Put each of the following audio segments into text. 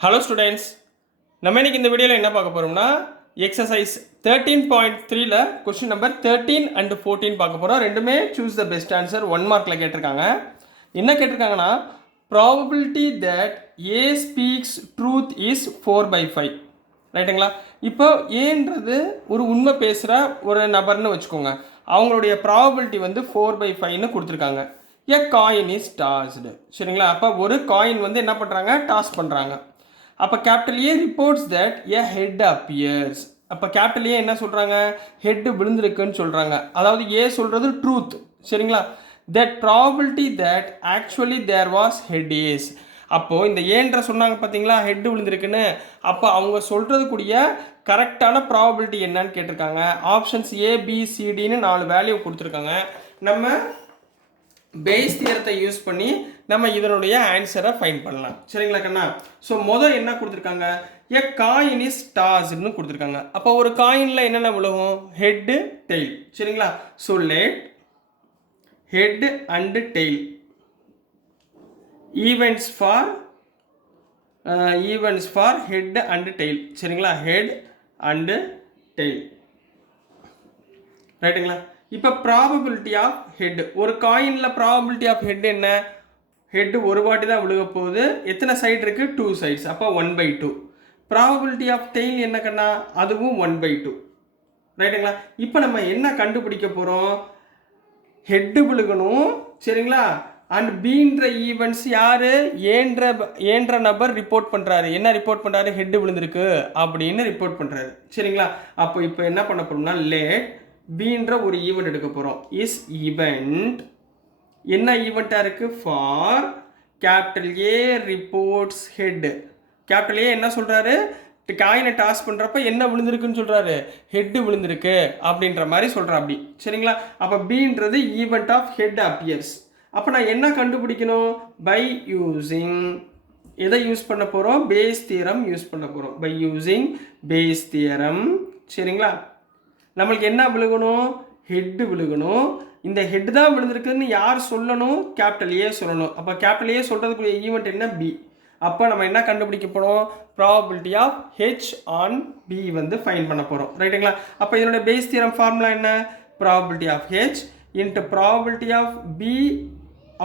Hello students, நம்ம இன்னைக்கு இந்த வீடியோவில் என்ன பார்க்க போகிறோம்னா எக்ஸசைஸ் 13.3ல் கொஸ்டின் நம்பர் 13 அண்ட் 14 பார்க்க போகிறோம். ரெண்டுமே சூஸ் த பெஸ்ட் ஆன்சர் 1 மார்க்கில் கேட்டிருக்காங்க. என்ன கேட்டிருக்காங்கன்னா, probability that A speaks truth is 4/5. ரைட்டுங்களா? இப்போ ஏன்றது ஒரு உண்மை பேசுகிற ஒரு நபர்னு வச்சுக்கோங்க. அவங்களுடைய ப்ராபபிலிட்டி வந்து 4/5ன்னு கொடுத்துருக்காங்க. எ காயின் இஸ் டாஸ்டு. சரிங்களா? அப்போ ஒரு காயின் வந்து என்ன பண்ணுறாங்க, டாஸ் பண்ணுறாங்க. அப்போ capital A reports that a head appears. அப்போ கேபிட்டல் ஏ என்ன சொல்கிறாங்க, ஹெட்டு விழுந்திருக்குன்னு சொல்கிறாங்க. அதாவது ஏ சொல்கிறது ட்ரூத். சரிங்களா? That probability that actually there was head is. அப்போது இந்த ஏன்ற சொன்னாங்க பார்த்தீங்களா, ஹெட்டு விழுந்திருக்குன்னு. அப்போ அவங்க சொல்கிறதுக்குரிய கரெக்டான ப்ராபபிலிட்டி என்னன்னு கேட்டிருக்காங்க. ஆப்ஷன்ஸ் ஏபிசிடின்னு 4 வேல்யூ கொடுத்துருக்காங்க. நம்ம பேஸ் தியரத்தை யூஸ் பண்ணி நம்ம இதனுடைய ஆன்சரை ஃபைண்ட் பண்ணலாம். சரிங்களா கண்ணா? ஸோ முதல் என்ன கொடுத்துருக்காங்க, எ காயின் இஸ் டாஸ்ன்னு கொடுத்துருக்காங்க. அப்போ ஒரு காயினில் என்னென்ன விழுகும், ஹெட்டு டெய்ல். சரிங்களா? So let head and tail events for head and tail. சரிங்களா? Head and tail. ரைட்டுங்களா? இப்போ ப்ராபபிலிட்டி ஆஃப் ஹெட், ஒரு காயினில் ப்ராபபிலிட்டி ஆஃப் ஹெட் என்ன, ஹெட்டு ஒரு வாட்டி தான் விழுக போகுது. எத்தனை சைடு இருக்குது, 2 சைட்ஸ். அப்போ 1/2. ப்ராபபிலிட்டி ஆஃப் டெய்ல் என்ன கண்ணா, அதுவும் 1/2. ரைட்டுங்களா? இப்போ நம்ம என்ன கண்டுபிடிக்க போகிறோம், ஹெட்டு விழுகணும். சரிங்களா? அண்ட் பீன்ற ஈவெண்ட்ஸ் யார், ஏன்ற நபர் ரிப்போர்ட் பண்ணுறாரு. என்ன ரிப்போர்ட் பண்ணுறாரு, ஹெட்டு விழுந்திருக்கு அப்படின்னு ரிப்போர்ட் பண்ணுறாரு. சரிங்களா? அப்போ இப்போ என்ன பண்ண போகிறோம்னா, லேட் பீன்ற ஒரு ஈவெண்ட் எடுக்க போகிறோம். இஸ் ஈவெண்ட் என்ன ஈவெண்ட்டாக இருக்குது, for capital A reports head. Capital A என்ன சொல்கிறாரு, காயினை டாஸ் பண்ணுறப்ப என்ன விழுந்திருக்குன்னு சொல்கிறாரு, ஹெட்டு விழுந்திருக்கு அப்படின்ற மாதிரி சொல்கிறா அப்படி. சரிங்களா? அப்போ பீன்றது ஈவெண்ட் ஆஃப் ஹெட் அப்பியர்ஸ். அப்போ நான் என்ன கண்டுபிடிக்கணும், பை யூஸிங் எதை யூஸ் பண்ண போகிறோம், பேஸ் தியரம் யூஸ் பண்ண போகிறோம். By using Bayes theorem. சரிங்களா? நம்மளுக்கு என்ன விழுகணும், ஹெட்டு விழுகணும். இந்த ஹெட் தான் விழுந்திருக்குன்னு யார் சொல்லணும், கேபிட்டல் ஏ சொல்லணும். அப்போ கேபிட்டல் ஏ சொல்கிறதுக்குரிய ஈவெண்ட் என்ன, பி. அப்போ நம்ம என்ன கண்டுபிடிக்க போகிறோம், probability of H on B வந்து ஃபைன் பண்ண போகிறோம். ரைட்டுங்களா? அப்போ இதனுடைய பேஸ் தியரம் ஃபார்முலா என்ன, probability of H into probability of B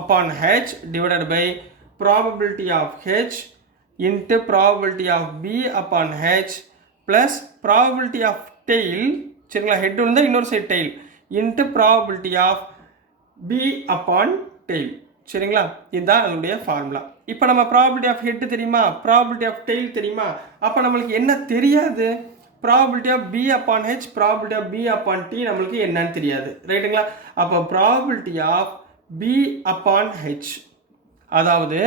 upon H divided by probability of H into probability of B upon H plus probability of tail. சரிங்களா? Head இருந்தால் இன்னொரு side tail into probability of B upon tail. சரிங்களா? இதுதான் அதனுடைய formula. இப்போ நம்ம probability of head தெரியுமா, probability of tail தெரியுமா. அப்போ நம்மளுக்கு என்ன தெரியாது, probability of B upon H, probability of B upon T நம்மளுக்கு என்னன்னு தெரியாது. ரைட்டுங்களா? அப்போ probability of B upon H, அதாவது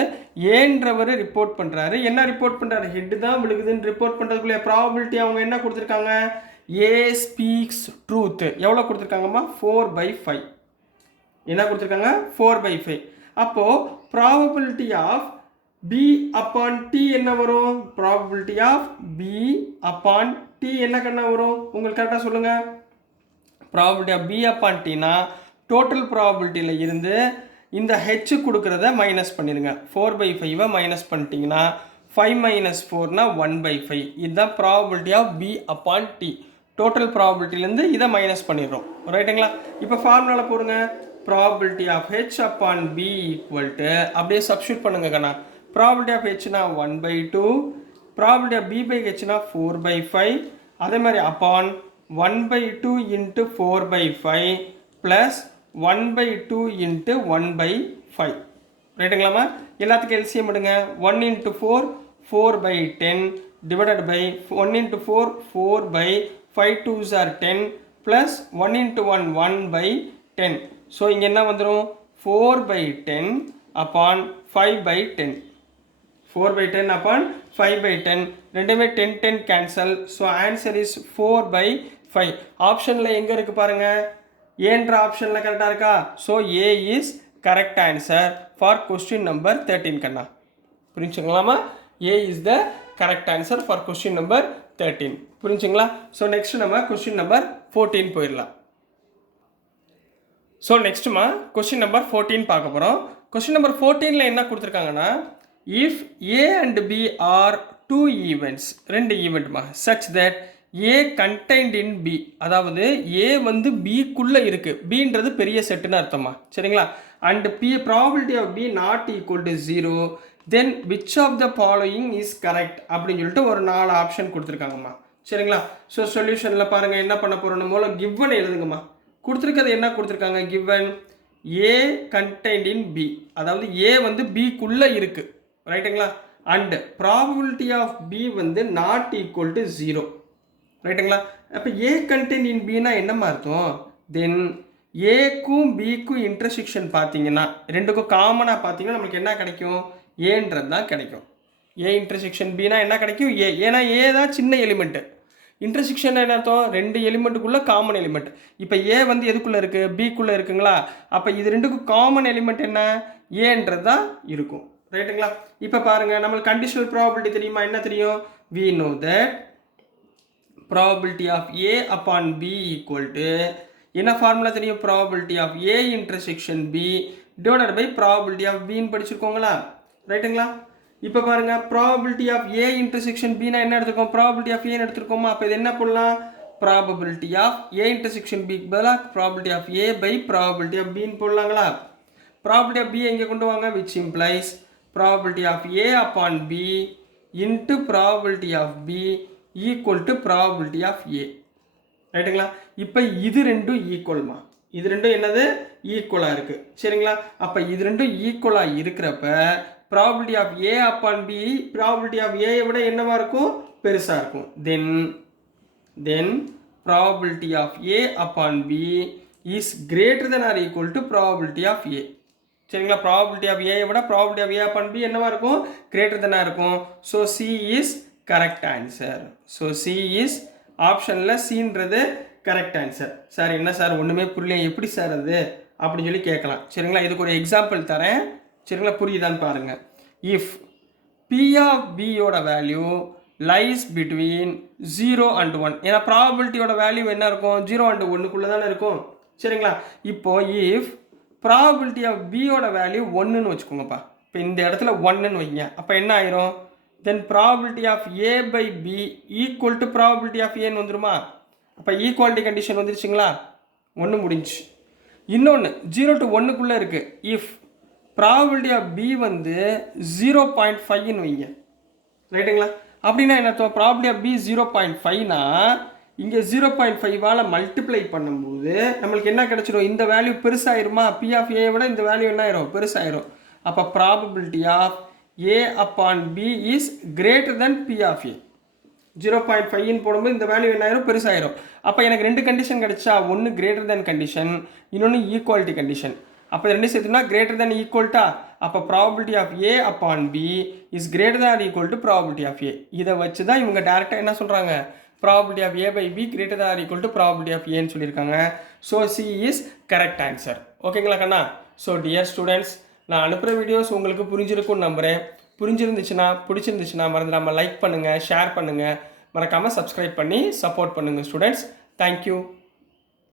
ஏன்றவர் ரிப்போர்ட் பண்ணுறாரு. என்ன ரிப்போர்ட் பண்ணுறாரு, ஹெட்டு தான் விழுகுதுன்னு ரிப்போர்ட் பண்ணுறதுக்குள்ளே ப்ராபபிலிட்டி அவங்க என்ன கொடுத்துருக்காங்க, ஏ ஸ்பீக்ஸ் ட்ரூத். எவ்வளோ கொடுத்துருக்காங்கம்மா, 4/5. என்ன கொடுத்துருக்காங்க, 4/5. அப்போது probability of B upon T என்ன வரும், probability of B upon T என்ன கண்ணா வரும், உங்களுக்கு கரெக்டாக சொல்லுங்கள். ப்ராபபிலிட்டி ஆஃப் பி அப்பான் டினா டோட்டல் ப்ராபபிலிட்டியில் இருந்து இந்த ஹெச் கொடுக்குறத மைனஸ் பண்ணிடுங்க. 4/5 மைனஸ் பண்ணிட்டீங்கன்னா 5 - 4 1/5. இதுதான் probability of B upon T. Total ப்ராபபிலிட்டிலேருந்து இதை மைனஸ் பண்ணிடுறோம். ரைட்டுங்களா? இப்போ ஃபார்முலாவில் போடுங்க, probability of H upon B equal to, அப்படியே சப்ஸ்டியூட் பண்ணுங்க கண்ணா. ப்ராபபிலிட்டி ஆஃப் ஹெச்னா 1/2, ப்ராபபிலிட்டி ஆஃப் பி பை ஹெச்னா 4/5. அதே மாதிரி அப்பான் 1/2 இன்ட்டு 4/5 ப்ளஸ் 1/2 இன்ட்டு 1/5. ரைட்டுங்களாம்மா? எல்லாத்துக்கும் எல்சிஎம் எடுங்க. 1 × 4 4/10 divided by 1 × 4 4/5 2s are 10 plus 1 × 1 1/10. So இங்கே என்ன வந்துடும், 4/10 upon 5/10. 4/10 upon 5/10 ரெண்டுமே 10 10 கேன்சல். So answer is 4/5. ஆப்ஷனில் எங்கே இருக்குது பாருங்கள், ஏன்ற ஆப்ஷனில் கரெக்டாக இருக்கா. So A is correct answer for question number 13 கண்ணா. புரிஞ்சுங்களாமா? A is the correct answer for question number 13. புரிஞ்சுங்களா? ஸோ நெக்ஸ்ட் நம்ம கொஸ்டின் நம்பர் 14 போயிடலாம். ஸோ நெக்ஸ்ட்டுமா கொஸ்டின் நம்பர் 14 பார்க்க போகிறோம். கொஸ்டின் நம்பர் 14ல் என்ன கொடுத்துருக்காங்கன்னா, if A and B are 2 events, ரெண்டு ஈவெண்ட்மா, such that A contained in B, அதாவது A வந்து B குள்ள இருக்கு, Bன்றது பெரிய செட்டுன்னு அர்த்தமா, சரிங்களா? and probability of B not equal to 0, then which of the following is correct அப்படின்னு சொல்லிட்டு ஒரு 4 ஆப்ஷன் கொடுத்துருக்காங்கம்மா, சரிங்களா? ஸோ சொல்யூஷனில் பாருங்கள் என்ன பண்ண போகிறோம், மூலம் கிவன் எழுதுங்கம்மா. கொடுத்துருக்கிறது என்ன கொடுத்துருக்காங்க, given A contained in B, அதாவது A வந்து Bக்குள்ளே இருக்குது, ரைட்டுங்களா? அண்ட் ப்ராபபிலிட்டி ஆஃப் B வந்து நாட் ஈக்குவல் டு 0, ரைட்டுங்களா? அப்போ A contained in Bனா என்னம்மா அர்த்தம், தென் ஏக்கும் பிக்கும் இன்டர்செக்ஷன் பார்த்தீங்கன்னா ரெண்டுக்கும் காமனாக பார்த்தீங்கன்னா நம்மளுக்கு என்ன கிடைக்கும், ஏன்றது தான் கிடைக்கும். ஏ இன்டர்செக்ஷன் பினா என்ன கிடைக்கும், ஏ. ஏன்னா ஏ தான் சின்ன எலிமெண்ட்டு. இன்டர்செக்ஷன் என்ன அர்த்தம், ரெண்டு எலிமெண்ட்டுக்குள்ளே காமன் எலிமெண்ட். இப்போ ஏ வந்து எதுக்குள்ளே இருக்குது, பிக்குள்ளே இருக்குங்களா? அப்போ இது ரெண்டுக்கும் காமன் எலிமெண்ட் என்ன, ஏன்றது தான் இருக்கும், ரைட்டுங்களா? இப்போ பாருங்கள், நம்மளுக்கு கண்டிஷனல் ப்ராபபிலிட்டி தெரியுமா, என்ன தெரியும், we know that probability of A upon B equal to, என்ன ஃபார்முலா தெரியும், probability of A intersection B divided by probability of Bன்னு படிச்சிருக்கோங்களா, ரைட்டுங்களா? இப்போ பாருங்கள், ப்ராபபிலிட்டி ஆஃப் A இன்டர்செக்ஷன் Bனா என்ன எடுத்துருக்கோம், ப்ராபபிலிட்டி ஆஃப் ஏன்னு எடுத்துருக்கோமா? அப்போ இது என்ன பண்ணலாம், ப்ராபபிலிட்டி ஆஃப் A இன்டர்செக்ஷன் Bக்கு பதிலாக probability of A by probability of Bன்னு போடலாங்களா? ப்ராபபிலிட்டி ஆஃப் B எங்கே கொண்டு வாங்க, which implies probability of A upon B into probability of B equal to probability of A, ரைட்டுங்களா? இப்போ இது ரெண்டும் ஈக்குவல்மா, இது ரெண்டும் என்னது, ஈக்குவலாக இருக்குது, சரிங்களா? அப்போ இது ரெண்டும் ஈக்குவலாக இருக்கிறப்ப probability of A upon B probability of A விட என்னவா இருக்கும், பெருசாக இருக்கும். then probability of A upon B is greater than or equal to probability of A, சரிங்களா? ப்ராபபிலிட்டி ஆஃப் ஏ விட probability of A upon B என்னவா இருக்கும், greater தெனாக இருக்கும். So C is correct answer. So C is ஆப்ஷனில் சின்றது correct answer. Sir என்ன sir ஒன்றுமே புரியல, எப்படி சார் அது அப்படின்னு சொல்லி கேட்கலாம், சரிங்களா? இதுக்கு ஒரு எக்ஸாம்பிள் தரேன், சரிங்களா? புரியுதான்னு பாருங்கள். இஃப் பி ஆஃப் பியோட வேல்யூ லைஸ் பிட்வீன் 0 and 1, ஏன்னா ப்ராபபிலிட்டியோட வேல்யூ என்ன இருக்கும், 0 and 1க்குள்ளே தானே இருக்கும், சரிங்களா? இப்போது இஃப் ப்ராபபிலிட்டி ஆஃப் பியோட வேல்யூ 1ன்னு வச்சுக்கோங்கப்பா. இப்போ இந்த இடத்துல 1ன்னு வைங்க, அப்போ என்ன ஆயிரும், then probability of A by B equal to probability of ஏன்னு வந்துருமா? அப்போ ஈக்குவாலிட்டி கண்டிஷன் வந்துருச்சுங்களா, 1 முடிஞ்சு. இன்னொன்று 0 to 1க்குள்ளே இருக்குது, இஃப் ப்ராபபிலிட்டி ஆஃப் பி வந்து 0.5ன்னு வைங்க, ரைட்டுங்களா? அப்படின்னா என்ன அர்த்தம், ப்ராபபிலிட்டி ஆஃப் பி 0.5னா இங்கே 0.5ஆல் மல்டிப்ளை பண்ணும்போது நம்மளுக்கு என்ன கிடச்சிரும், இந்த வேல்யூ பெருசாயிருமா, பி ஆஃப் ஏ விட இந்த வேல்யூ என்ன ஆயிரும், பெருசாயிரும். அப்போ probability of A upon B is greater than P of A. 0.5ன்னு போடும்போது இந்த வேல்யூ என்ன ஆயிரும், பெருசாயிரும். அப்போ எனக்கு ரெண்டு கண்டிஷன் கிடைச்சா, ஒன்று கிரேட்டர் தென் கண்டிஷன், இன்னொன்று ஈக்குவாலிட்டி கண்டிஷன். அப்போ ரெண்டு சேர்த்துனா கிரேட்டர் தென் ஈக்குவல்ட்டா, அப்போ probability of A upon B is greater than equal to probability of A. இதை வச்சு தான் இவங்க டேரெக்டாக என்ன சொல்கிறாங்க, probability of A by B greater than or equal to probability of A ன்னு சொல்லியிருக்காங்க. So C is correct answer. ஓகேங்களா கண்ணா? ஸோ டியர் ஸ்டூடெண்ட்ஸ், நான் அனுப்புகிற வீடியோஸ் உங்களுக்கு புரிஞ்சிருக்கும்னு நம்புகிறேன். பிடிச்சிருந்துச்சுன்னா மறந்துடாமல் லைக் பண்ணுங்கள், ஷேர் பண்ணுங்கள், மறக்காமல் சப்ஸ்கிரைப் பண்ணி சப்போர்ட் பண்ணுங்கள் ஸ்டூடெண்ட்ஸ். தேங்க்யூ.